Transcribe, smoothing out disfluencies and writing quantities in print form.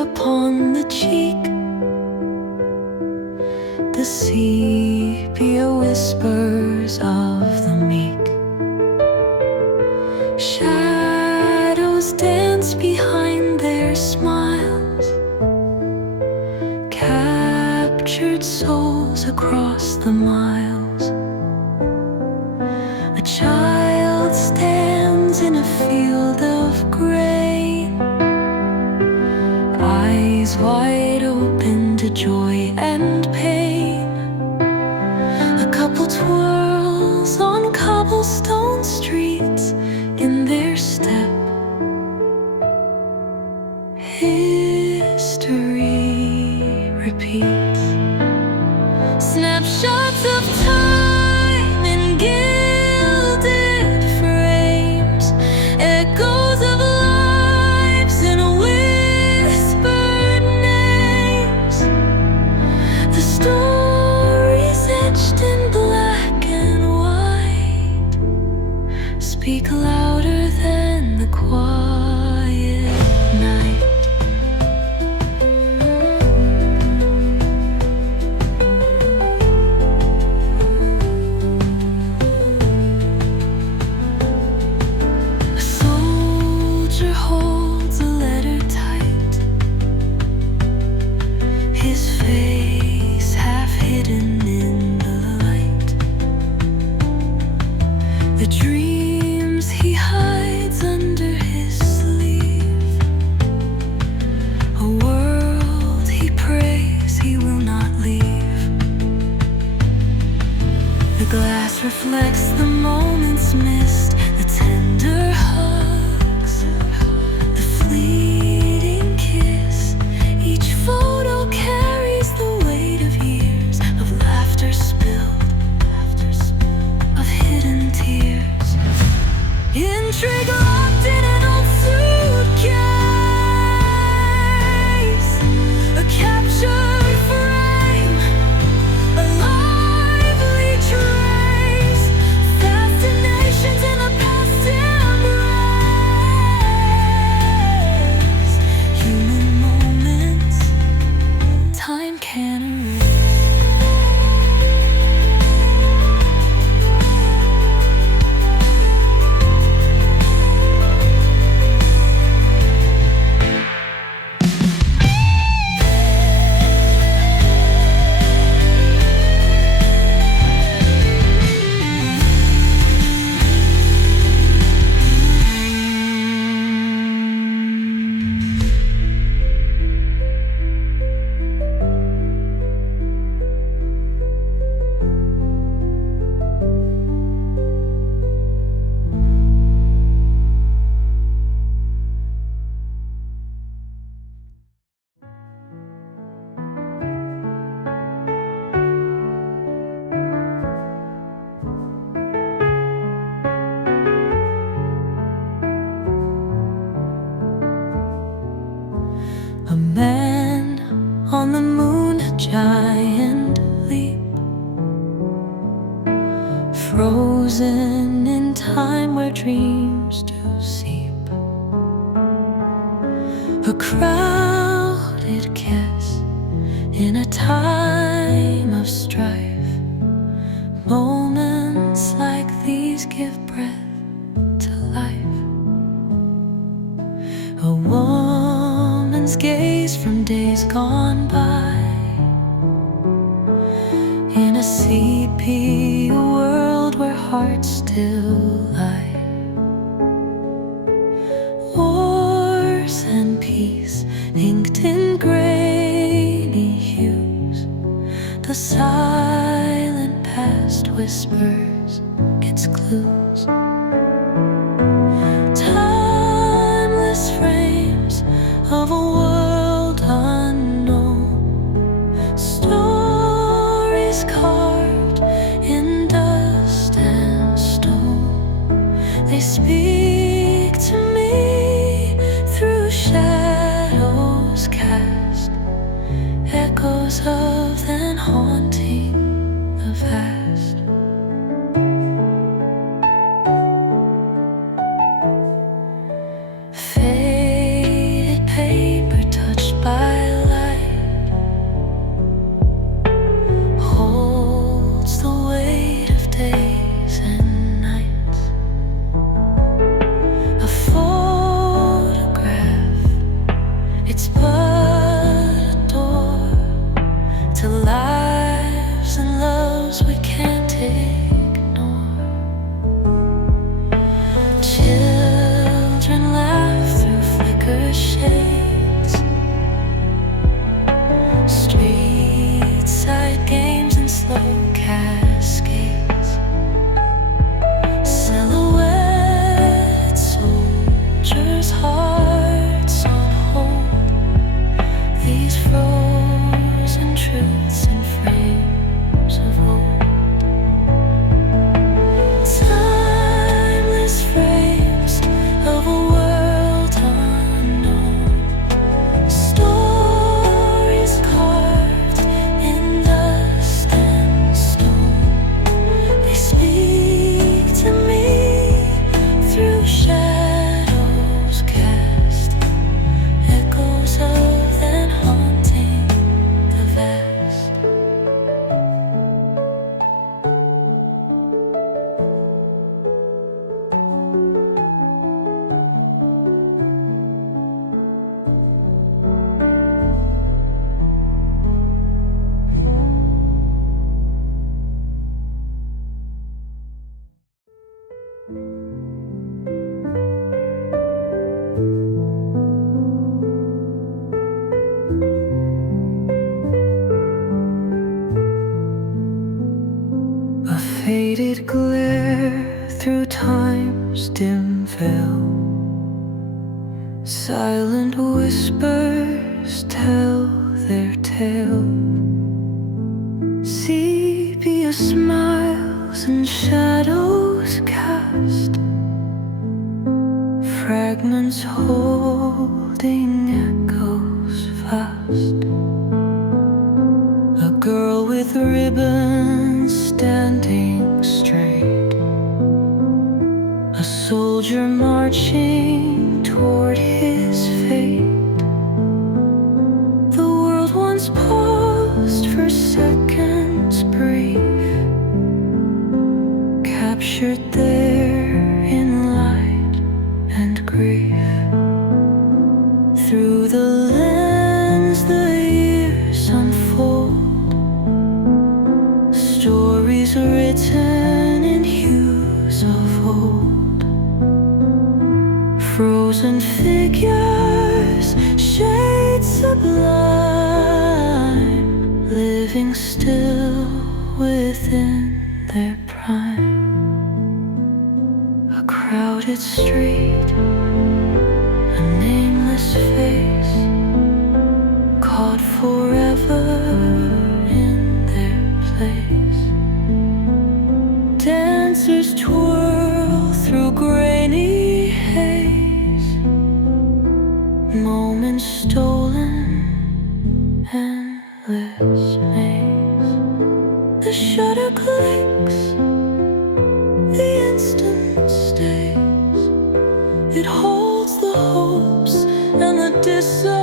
upon the cheek, the sepia whispers of the meek. Shadows dance behind their smiles, captured souls across the miles. A child stands in a field of grain, eyes wide open to joy and pain. A couple twirls on cobblestone streets, in their step history repeats. Snapshots of time in gilded frames, echoes of lives in whispered names. The stories etched in black and white speak louder than the quiet night. A soldier holds a letter tight, his face half hidden in the light. The dreams he hides under his sleeve, a world he prays he will not leave. The glass reflects the moments missed, the tender hugs, the fleeting kiss. Each photo carries the weight of years of laughter spilled, of hidden tears. Intrigue locked in an old suitcase, a captured frame, a lively trace. Fascinations in the past embrace. Human moments time can erase. A man on the moon, a giant leap, frozen in time where dreams do seep. A crowded kiss in a time of strife. Moments like these give breath to life. A woman's gaze from days gone by, in a sepia world where hearts still lie. Wars and peace inked in grainy hues, the silent past whispers its clues. Timeless frames of a world unknown, stories carved in dust and stone. They speak to me through shadows cast, echoes of then haunting the past. faded glare through time's dim veil. Silent whispers tell their tale. Sepia smiles and shadows cast, fragments holding echoes fast. A girl with ribbons standing straight, a soldier marching toward his fate. The world once paused for seconds brief, captured there in light and grief. Through the lens the years unfold, stories written in hues of old. Frozen figures, shades sublime, living still within their prime. A crowded street, a nameless face, caught forever in their place. Dancers twirl through grainy haze, moments stolen, endless maze. The shutter clicks, the instant stays. It holds the hopes and the desire.